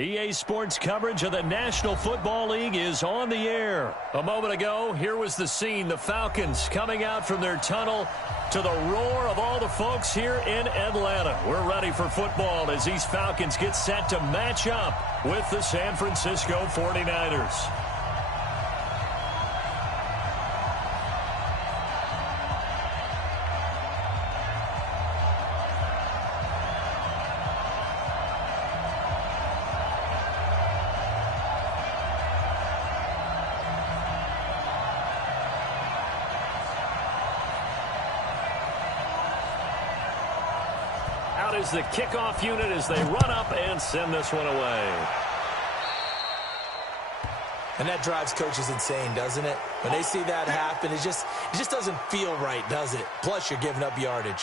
EA Sports coverage of the National Football League is on the air. A moment ago, here was the scene. The Falcons coming out from their tunnel to the roar of all the folks here in Atlanta. We're ready for football as these Falcons get set to match up with the San Francisco 49ers. Is the kickoff unit as they run up and send this one away. And that drives coaches insane, doesn't it? When they see that happen, it just doesn't feel right, does it? Plus, you're giving up yardage.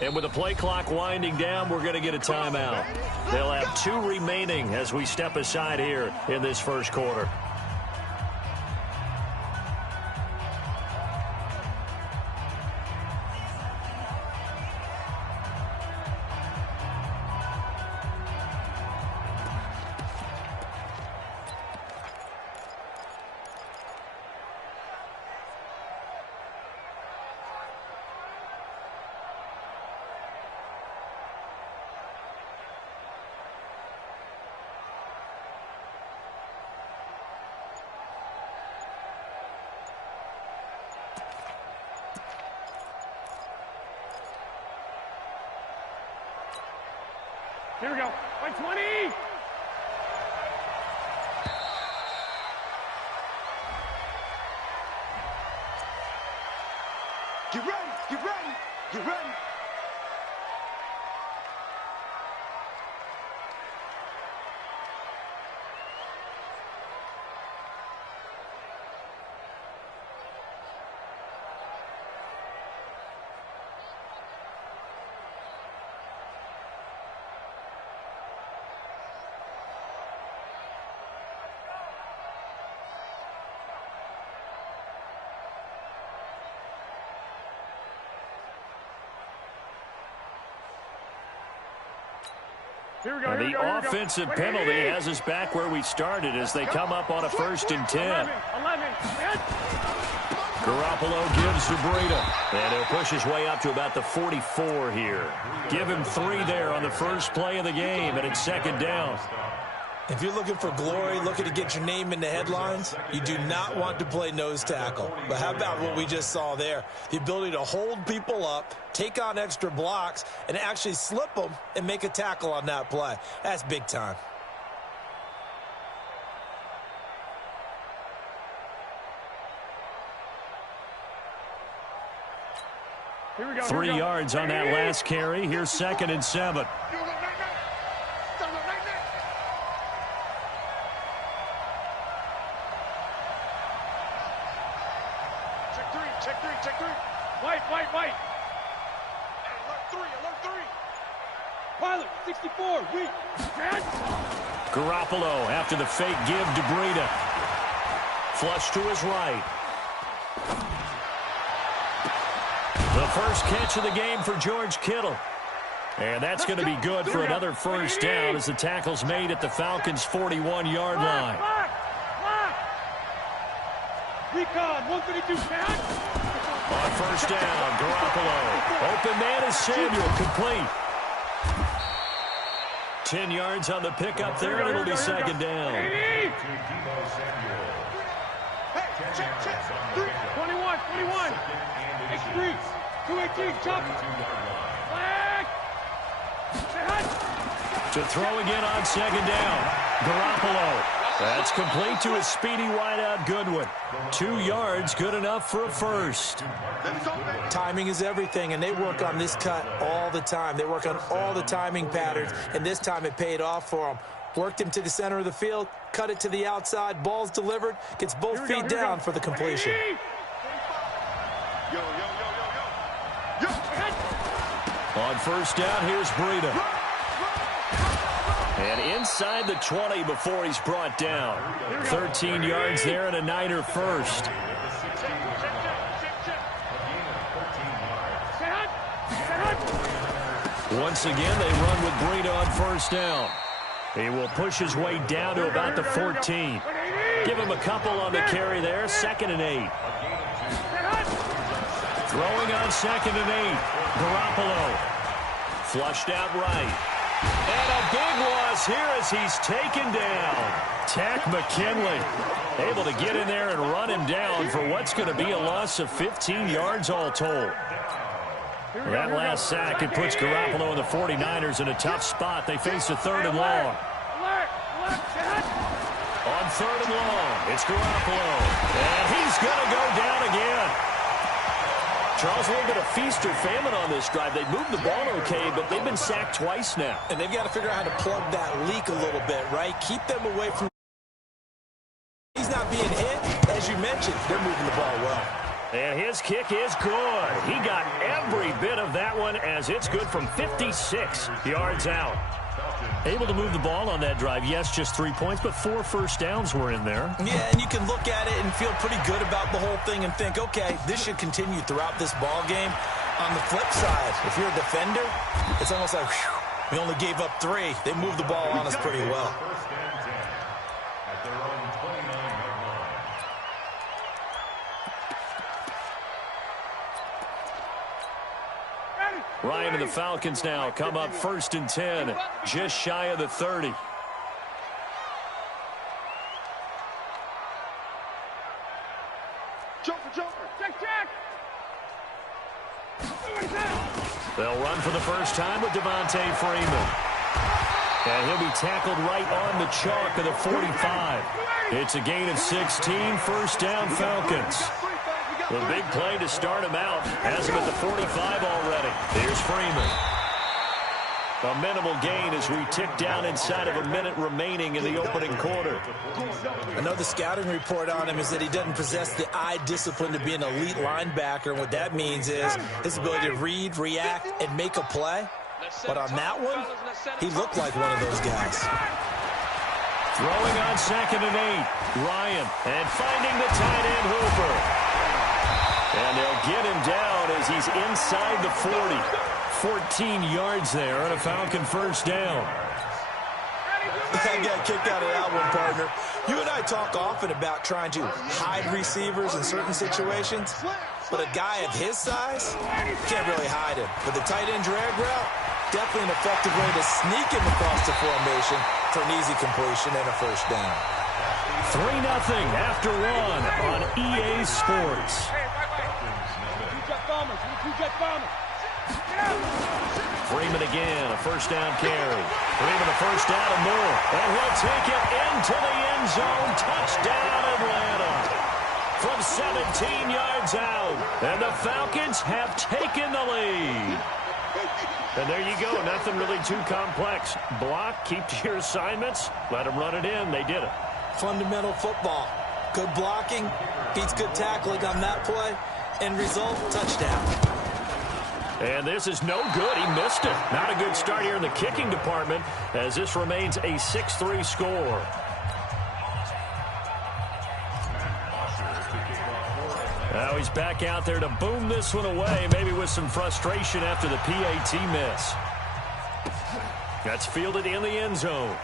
And with the play clock winding down, we're going to get a timeout. They'll have 2 remaining as we step aside here in this first quarter. Here we go. By 20. Get ready. Get ready. Get ready. And the offensive penalty has us back where we started as they come up on a 1st and 10. Garoppolo gives to Breida. And he'll push his way up to about the 44 here. Give him 3 there on the first play of the game, and it's 2nd down. If you're looking for glory, looking to get your name in the headlines, you do not want to play nose tackle. But how about what we just saw there? The ability to hold people up, take on extra blocks, and actually slip them and make a tackle on that play. That's big time. Here we go. 3 yards on that last carry. Here's 2nd and 7. Check 3. White. Alert 3. Pilot, 64, weak. Garoppolo after the fake give to Breida. Flush to his right. The first catch of the game for George Kittle. And that's going to be good for another 1st down as the tackle's made at the Falcons' 41-yard line. Recon, 152, On 1st down, Garoppolo. Open man is Samuel, complete. 10 yards on the pickup there, and it'll be 2nd down. Hey, check. 21. X3, 218, jump. Flag. To throw again on 2nd down. Garoppolo. That's complete to his speedy wideout Goodwin. 2 yards, good enough for a 1st. Timing is everything, and they work on this cut all the time. They work on all the timing patterns, and this time it paid off for them. Worked him to the center of the field, cut it to the outside, ball's delivered, gets both feet down for the completion. On 1st down, here's Breida. And inside the 20 before he's brought down. 13 yards there and a Niner 1st. Once again, they run with Breida on 1st down. He will push his way down to about the 14. Give him a couple on the carry there. 2nd and 8. Throwing on 2nd and 8. Garoppolo. Flushed out right. And a big loss here as he's taken down. Tack McKinley able to get in there and run him down for what's going to be a loss of 15 yards all told. That last sack, it puts Garoppolo and the 49ers in a tough spot. They face a 3rd and long. On 3rd and long, it's Garoppolo. And he's going to go down again. Charles, a little bit of feast or famine on this drive. They moved the ball okay, but they've been sacked twice now. And they've got to figure out how to plug that leak a little bit, right? Keep them away from... He's not being hit. As you mentioned, they're moving the ball well. And his kick is good. He got every bit of that one as it's good from 56 yards out. Able to move the ball on that drive. Yes, just 3 points, but 4 first downs were in there. Yeah, and you can look at it and feel pretty good about the whole thing and think, okay, this should continue throughout this ball game. On the flip side, if you're a defender, it's almost like, whew, we only gave up 3. They moved the ball on us pretty well. Ryan and the Falcons now come up 1st and 10, just shy of the 30. Jumper. Check. They'll run for the first time with Devontae Freeman. And he'll be tackled right on the chalk of the 45. It's a gain of 16, 1st down Falcons. The big play to start him out. Has him at the 45 already. Here's Freeman. A minimal gain as we tick down inside of a minute remaining in the opening quarter. I know the scouting report on him is that he doesn't possess the eye discipline to be an elite linebacker. And what that means is his ability to read, react, and make a play. But on that one, he looked like one of those guys. Throwing on 2nd and 8. Ryan. And finding the tight end Hooper. And they'll get him down as he's inside the 40. 14 yards there on a Falcon 1st down. I got kicked out of that one, partner. You and I talk often about trying to hide receivers in certain situations, but a guy of his size, can't really hide him. But the tight end drag route, definitely an effective way to sneak him across the formation for an easy completion and a first down. 3-0 after one on EA Sports. Freeman again, a first down carry. Freeman a first down and more. And he'll take it into the end zone. Touchdown, Atlanta. From 17 yards out. And the Falcons have taken the lead. And there you go. Nothing really too complex. Block, keep to your assignments. Let them run it in. They did it. Fundamental football. Good blocking. Beats good tackling on that play. End result, touchdown. And this is no good. He missed it. Not a good start here in the kicking department as this remains a 6-3 score. Now he's back out there to boom this one away, maybe with some frustration after the PAT miss. That's fielded in the end zone.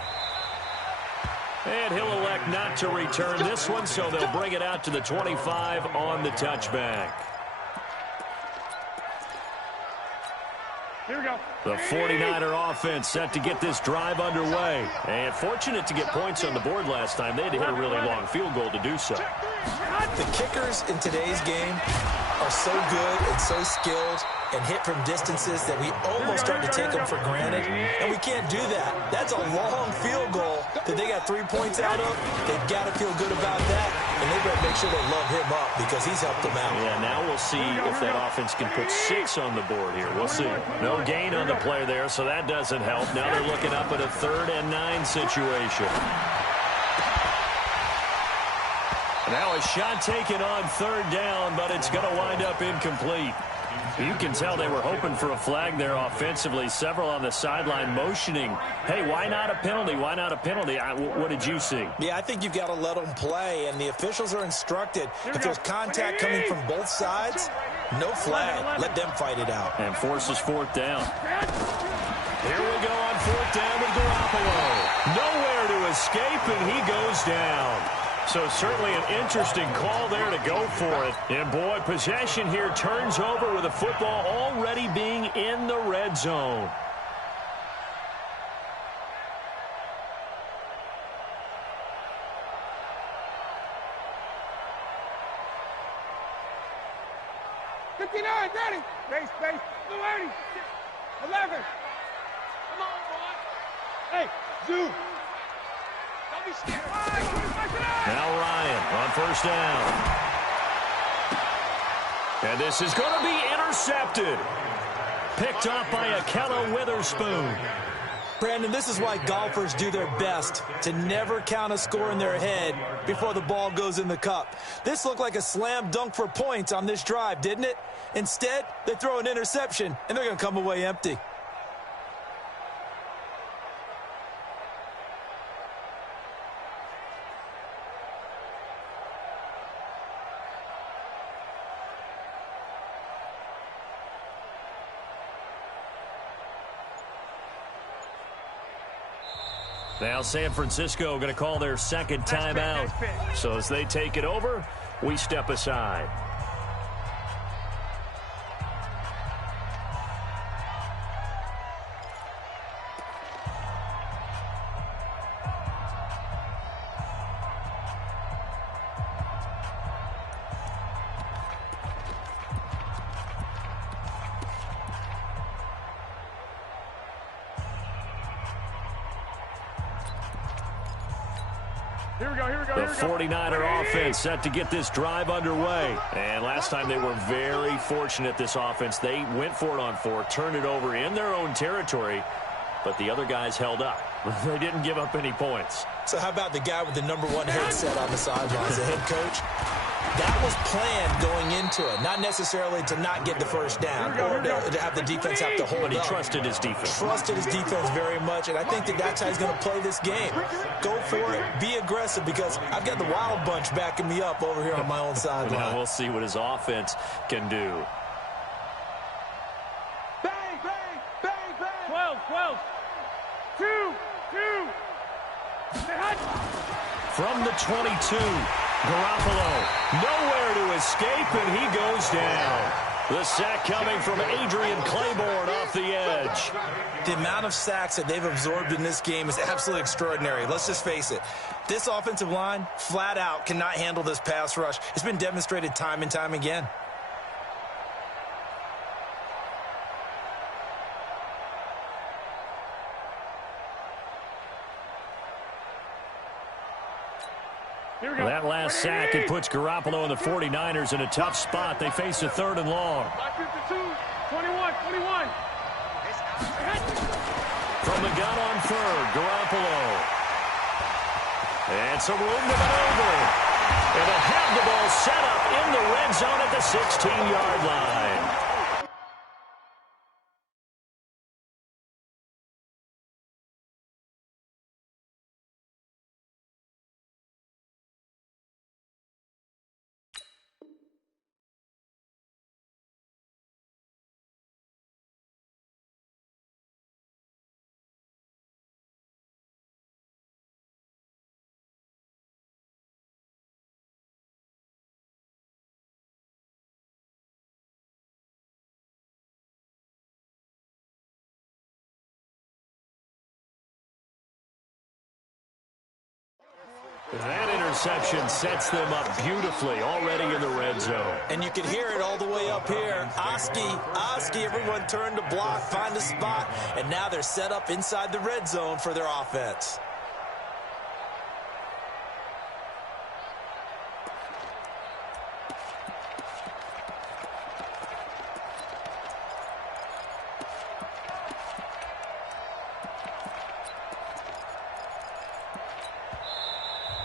And he'll elect not to return this one, so they'll bring it out to the 25 on the touchback. Here we go. The 49er offense set to get this drive underway. And fortunate to get points on the board last time. They had to hit a really long field goal to do so. The kickers in today's game are so good and so skilled and hit from distances that we almost start to take them for granted. And we can't do that. That's a long field goal that they got 3 points out of. They've got to feel good about that. And they better make sure they love him up because he's helped them out. Yeah, now we'll see if that offense can put 6 on the board here. We'll see. No gain on the play there, so that doesn't help. Now they're looking up at a 3rd and 9 situation. Now a shot taken on 3rd down, but it's going to wind up incomplete. You can tell they were hoping for a flag there offensively. Several on the sideline motioning, hey, why not a penalty? Why not a penalty? What did you see? Yeah, I think you've got to let them play, and the officials are instructed. If there's contact coming from both sides, no flag. Let them fight it out. And forces 4th down. Here we go on 4th down with Garoppolo. Nowhere to escape, and he goes down. So certainly an interesting call there to go for it. And boy, possession here turns over with the football already being in the red zone. Daddy. Base, blue 80. 11. Come on, boy. Hey, Zoo. Don't be scared. Now Ryan on 1st down. And this is going to be intercepted. Picked off by Akella Witherspoon. Brandon, this is why golfers do their best to never count a score in their head before the ball goes in the cup. This looked like a slam dunk for points on this drive, didn't it? Instead, they throw an interception, and they're going to come away empty. Now San Francisco going to call their 2nd timeout. So as they take it over, we step aside. The 49er offense set to get this drive underway. And last time they were very fortunate, this offense. They went for it on 4, turned it over in their own territory, but the other guys held up. They didn't give up any points. So how about the guy with the #1 headset on the sidelines, the head coach? That was planned going into it, not necessarily to not get the first down or to have the defense have to hold up. But he trusted his defense. Trusted his defense very much, and I think that's how he's going to play this game. Go for it, be aggressive, because I've got the wild bunch backing me up over here on my own sideline. Now we'll see what his offense can do. Bang, bang, bang, bang. 12, 2, 2. From the 22, Garoppolo nowhere to escape, and he goes down. The sack coming from Adrian Claiborne off the edge. The amount of sacks that they've absorbed in this game is absolutely extraordinary. Let's just face it. This offensive line, flat out, cannot handle this pass rush. It's been demonstrated time and time again. That last sack, it puts Garoppolo and the 49ers in a tough spot. They face a 3rd and long. 21. From the gun on 3rd, Garoppolo. And some room to maneuver. And they'll have the ball set up in the red zone at the 16-yard line. That interception sets them up beautifully already in the red zone. And you can hear it all the way up here. Oski, everyone turned to block, find a spot, and now they're set up inside the red zone for their offense.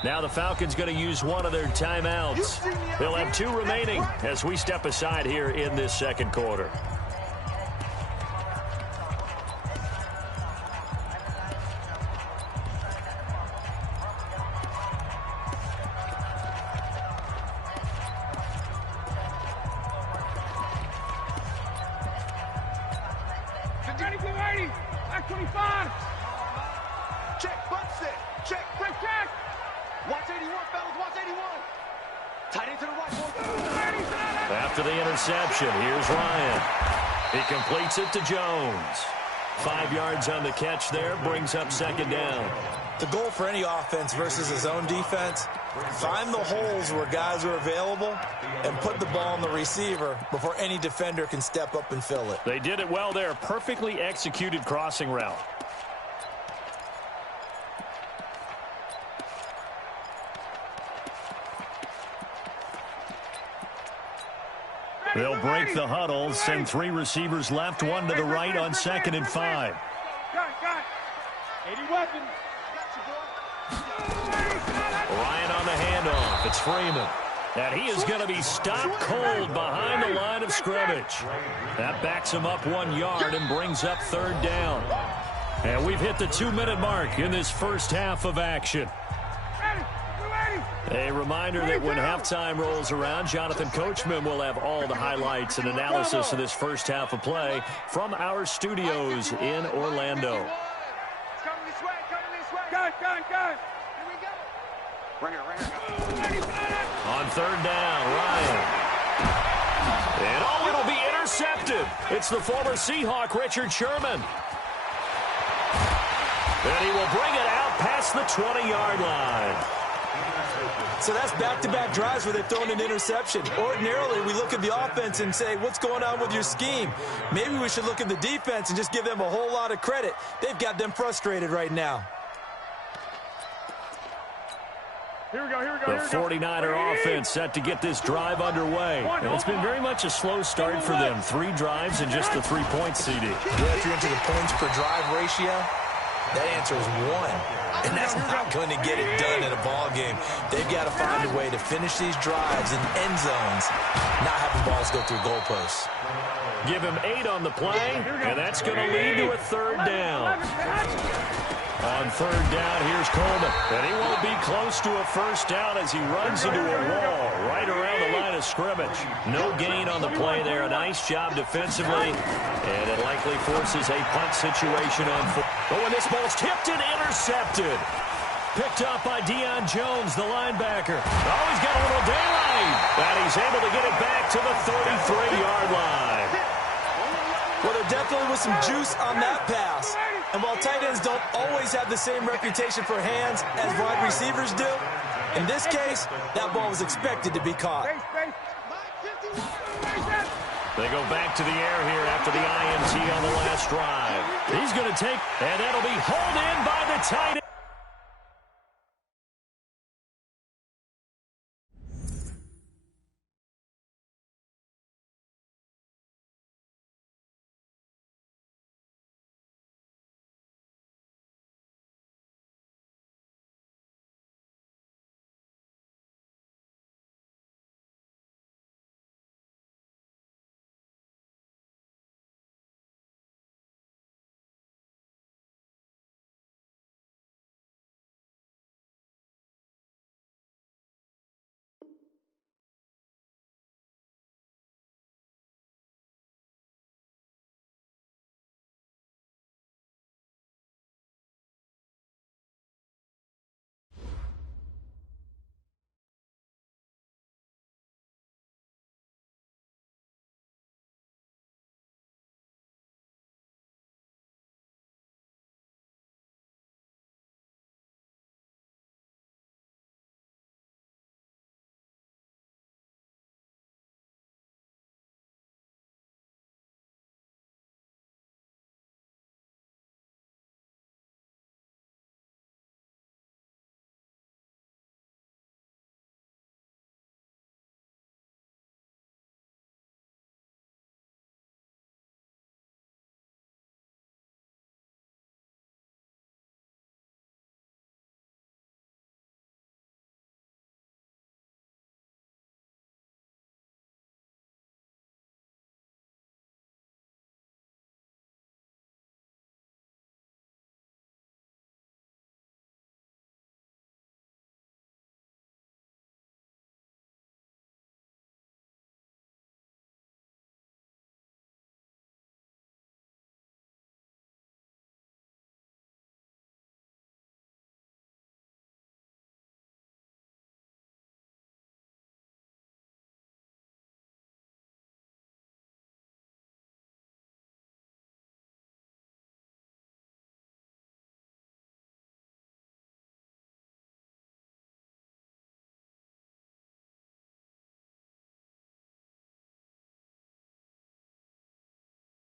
Now the Falcons going to use one of their timeouts. They'll have 2 remaining as we step aside here in this second quarter. Back 25. Check, butt set. Check. Watch 81, fellas. Watch 81. Tight into the right. After the interception, here's Ryan. He completes it to Jones. 5 yards on the catch there, brings up 2nd down. The goal for any offense versus his own defense, find the holes where guys are available and put the ball on the receiver before any defender can step up and fill it. They did it well there. Perfectly executed crossing route. They'll break the huddle, send 3 receivers left, 1 to the right on 2nd and 5. Got 80 weapons. Ryan on the handoff. It's Freeman. And he is going to be stopped cold behind the line of scrimmage. That backs him up 1 yard and brings up 3rd down. And we've hit the 2-minute mark in this first half of action. A reminder that when halftime rolls around, Jonathan Coachman will have all the highlights and analysis of this first half of play from our studios in Orlando. Coming this way. Gun. Here we go. Right here. On 3rd down, Ryan. And it'll be intercepted. It's the former Seahawk, Richard Sherman. And he will bring it out past the 20-yard line. So that's back-to-back drives where they've thrown an interception. Ordinarily, we look at the offense and say, what's going on with your scheme? Maybe we should look at the defense and just give them a whole lot of credit. They've got them frustrated right now. Here we go. The 49er offense set to get this drive underway. And it's been very much a slow start for them. 3 drives and just the 3-point CD. Yeah, if you're into the points per drive ratio, that answer is 1. And that's not going to get it done in a ball game. They've got to find a way to finish these drives in end zones, not have the balls go through goalposts. Give him 8 on the play, and that's going to lead to a 3rd down. On 3rd down, here's Coleman. And he won't be close to a first down as he runs into a wall right around the line of scrimmage. No gain on the play there. A nice job defensively, and it likely forces a punt situation on foot. But when this ball's tipped and intercepted. Picked up by Deion Jones, the linebacker. Oh, he's got a little daylight. And he's able to get it back to the 33-yard line. Well, there definitely was some juice on that pass. And while tight ends don't always have the same reputation for hands as wide receivers do, in this case, that ball was expected to be caught. They go back to the air here after the INT on the last drive. He's going to take, and that'll be hauled in by the tight end.